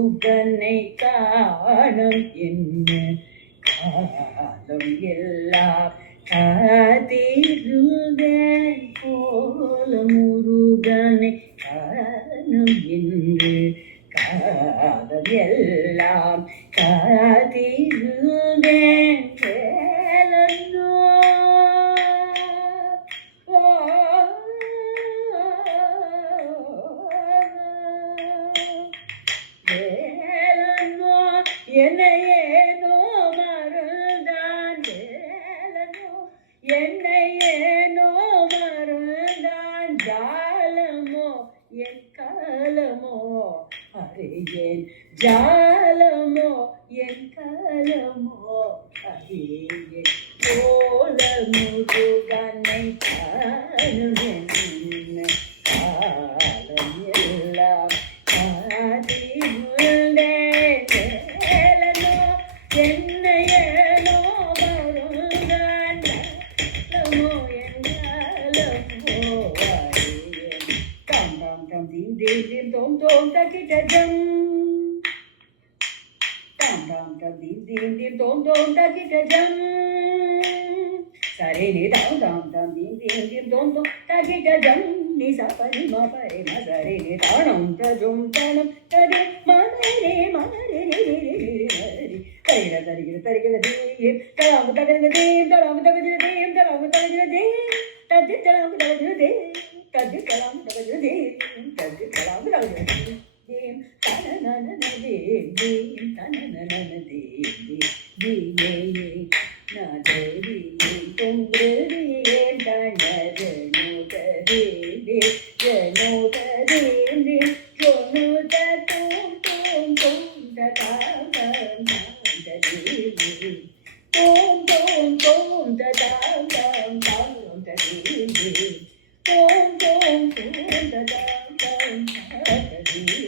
முருகனை காணும் என்ன காலம் எல்லாம் காத்திருந்தேன் போல முருகனை காணும் என்று காலம் எல்லாம் காத்திருந்தேன் வேலந்தோ வேலனோ என்னையேனோ மறந்தான் வேலனோ என்னையேனோ மறந்தான் ஜாலமோ என் காலமோ அறியேன் ஜாலமோ என் காலமோ அறியேன் போல முருகனை காணும் என்ன காலம் எல்லாம் வேலனோ என்னையேனோ மறந்தான் ஜாலமோ என் காலமோ அறியேன் டம் டம் டம் தீம் தீம் தீம் தோம் தோம் தக்கிடம் டம் டம் டம் தீம் தீம் தீம் தோம் தோம் தக்கிடம் சரி நீ டம் டம் டம் தீம் தீம் தீம் தோம் தோம் தக்கிடம் நீ சபரி மபரி மசரி நீ தானம் தஜும் தானம் தடி மனரே மனரே மனரே கைல தரிகிற தரிகிற தீம் தலாமு தகரிக தீம் தலாமு தகரிக தீம் தலாமு தகரிக தீம் தஜி தலாமு தகரிக தீம் தஜி தலாமு தகரிக தீம் தஜி தலாமு தகரிக தீம் தனனன தீம் தீம் தனனன தீம் தீம் நாதரி தும்ரரி தனஜனு தரி ஜனு தரி ஜனு ததும் தும் தும் ததாம் தரி தும் தும் தும் ததாம் தம் தம் தரி தும் தும் தும் ததாம் தம் தரி